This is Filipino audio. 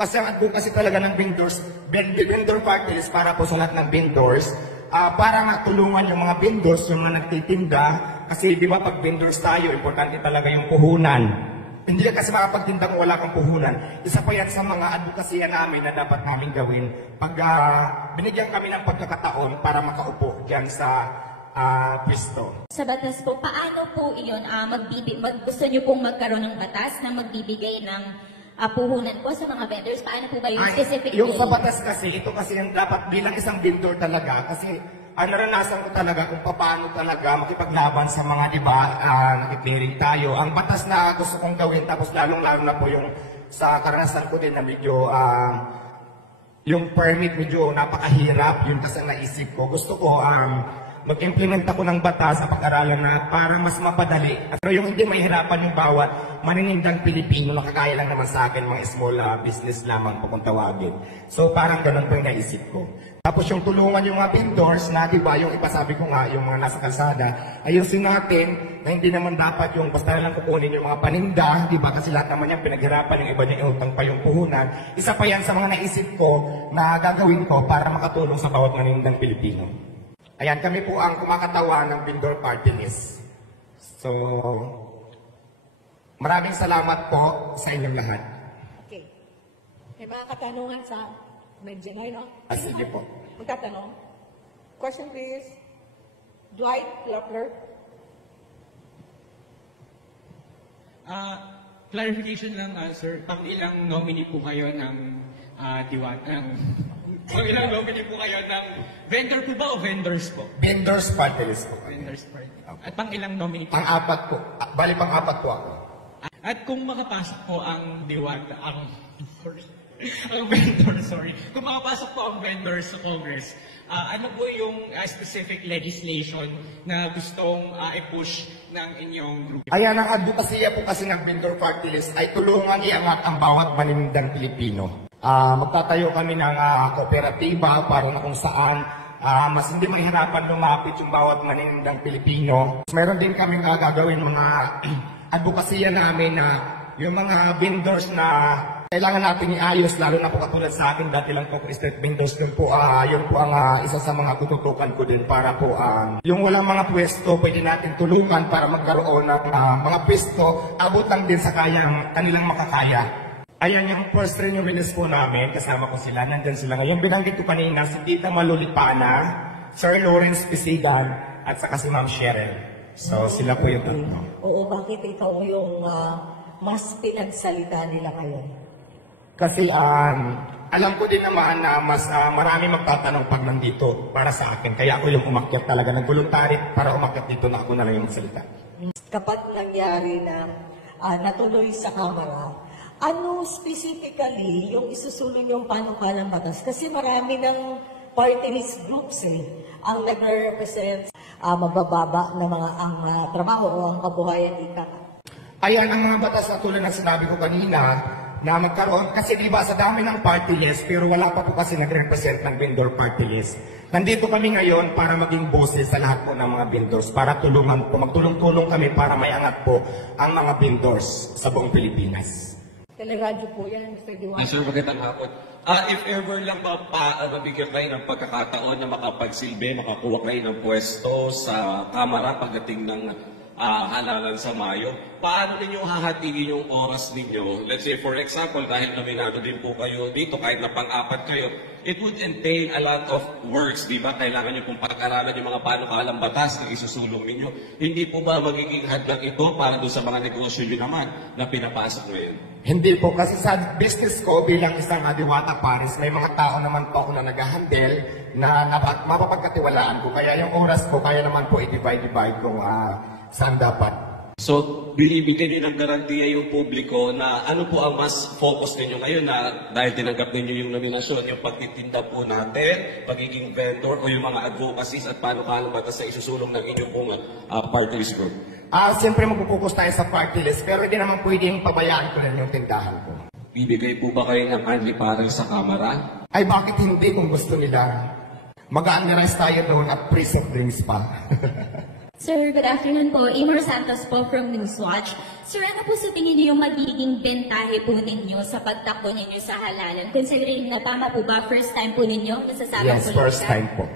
Kasi ang advocacy talaga ng vendor party list para po sa lahat ng vendors, para nga tulungan yung mga vendors, yung mga nagtitinda, kasi di ba pag vendors tayo, importante talaga yung puhunan. Hindi ka kasi makapagtinda kung wala kang puhunan. Isa pa yan sa mga advokasya namin na dapat namin gawin pag binigyan kami ng pagkakataon para makaupo dyan sa pwesto. Sa batas po, paano po iyon gusto nyo pong magkaroon ng batas na magbibigay ng puhunan po sa mga vendors? Paano po ba yung specific? Yung sa batas kasi, ito kasi yung dapat bilang isang vendor talaga kasi naranasan ko talaga kung paano talaga makipaglaban sa mga iba, nakipiring tayo. Ang batas na gusto kong gawin, tapos lalong-lalo na po yung sa karanasan ko din na medyo yung permit medyo napakahirap, yun kasi naisip ko. Gusto ko mag-implement ako ng batas sa pag-aralan na para mas mapadali. Pero yung hindi mahirapan yung bawat maninindang Pilipino, nakakaya lang naman sa akin, mga small business lamang po kung tawagin. So parang ganun po yung naisip ko. Tapos yung tulungan yung mga vendors na, di ba, yung ipasabi ko nga, yung mga nasa kalsada, ayusin natin na hindi naman dapat yung basta lang kukunin yung mga paninda, di ba, kasi lahat naman yan pinaghirapan, yung iba niya utang pa yung puhunan. Isa pa yan sa mga naisip ko na gagawin ko para makatulong sa bawat maninindang Pilipino. Ayan, kami po ang kumakatawan ng vendor party list. So, maraming salamat po sa inyong lahat. Okay. May mga katanungan sa Medjay, no? Sige po. Magtatanong. Question please. Dwight Loeffler. Clarification lang, sir. Pang ilang nominee po kayo ng Pang ilang nominee po kayo ng vendor po ba o vendors po? Vendors party list po. Vendors party. At pang ilang nominee po? Pang-apat po. Bali pang-apat po ako. At kung makapasok po ang Diwata, ang vendor, sorry. Kung makapasok po ang vendor sa Congress, ano po yung specific legislation na gustong i-push ng inyong group? Ayan, ang advokasya po kasi ng vendor party list ay tulungan iangat ang bawat maninindang Pilipino. Magtatayo kami ng kooperatiba para na kung saan mas hindi mahirapan lumapit yung bawat maninindang Pilipino. Meron din kaming gagawin mga advokasya namin na yung mga vendors na kailangan natin iayos, lalo na po katulad sa akin, dati lang po street vendors din po, yun po ang isa sa mga tututukan ko din para po yung walang mga pwesto, pwede natin tulungan para magkaroon ng mga pwesto, abot lang din sa kanilang makakaya. Ayan yung first renewals po namin, kasama ko sila, nandyan sila ngayon. Binanggit ko kanina, si Tita Malulipana, Sir Lawrence Pisigan, at saka si Ma'am Cheryl. So sila po yung tatlo. Oo, bakit ikaw yung mas pinagsalita nila kayo? Kasi alam ko din naman na mas marami magtatanong pag nandito para sa akin. Kaya ako yung umakyat talaga ng voluntary para umakyat dito na ako na lang yung magsalita. Kapag nangyari na natuloy sa Kamara, ano specifically yung isusulong yung panukalang batas? Kasi marami ng party list groups ang nagre-represent mabababa na mga ang trabaho o ang kabuhayan ika. Ayan ang mga batas na tulad ng sinabi ko kanina na magkaroon, kasi diba sa dami ng party list pero wala pa po kasi nag-represent ng vendor party list. Nandito kami ngayon para maging boses sa lahat po ng mga vendors, para tulungan po, magtulong-tulong kami para mayangat po ang mga vendors sa buong Pilipinas. Teleradyo po yan, Mr. Diwata. Sir, magandang hapon. If ever lang mabigyan kayo ng pagkakataon na makapagsilbi, makakuha kayo ng pwesto sa Kamara pagdating ng halalan sa Mayo, paano ninyo hahatiin yung oras ninyo? Let's say, for example, dahil nominado din po kayo dito, kahit na pang-apat kayo, it would entail a lot of works, di ba? Kailangan nyo pong pag-aralan yung mga panukalang batas na isusulong ninyo. Hindi po ba magiging hadlang ito para doon sa mga negosyo nyo naman na pinapasok ngayon? Hindi po, kasi sa business ko bilang isang Diwata Paris, may mga tao naman po ako na nag-handle na mapapagkatiwalaan ko. Kaya yung oras ko, kaya naman po i-divide kung saan dapat. So, binibigyan din ng garantiya yung publiko na ano po ang mas focus ninyo ngayon na dahil tinanggap ninyo yung nominasyon, yung pagtitinda po natin, pagiging vendor o yung mga advocacies at paano batas na isusulong ng inyong pong party list group? Siyempre magpupokus tayo sa party list, pero hindi naman pwedeng pabayaan ko na yung tindahan ko. Bibigay po ba kayo ng candy para sa Kamara? Ay bakit hindi kung gusto nila? Mag-a-underize tayo doon at free soft drinks pa. Sir, good afternoon po. Amor Santos po from Newswatch. Sir, ano po sa tingin niyo yung magiging bentahe po ninyo sa pagtakbo ninyo sa halalan? Considering na tama po ba, first time po ninyo nasasabang Yes, first time po.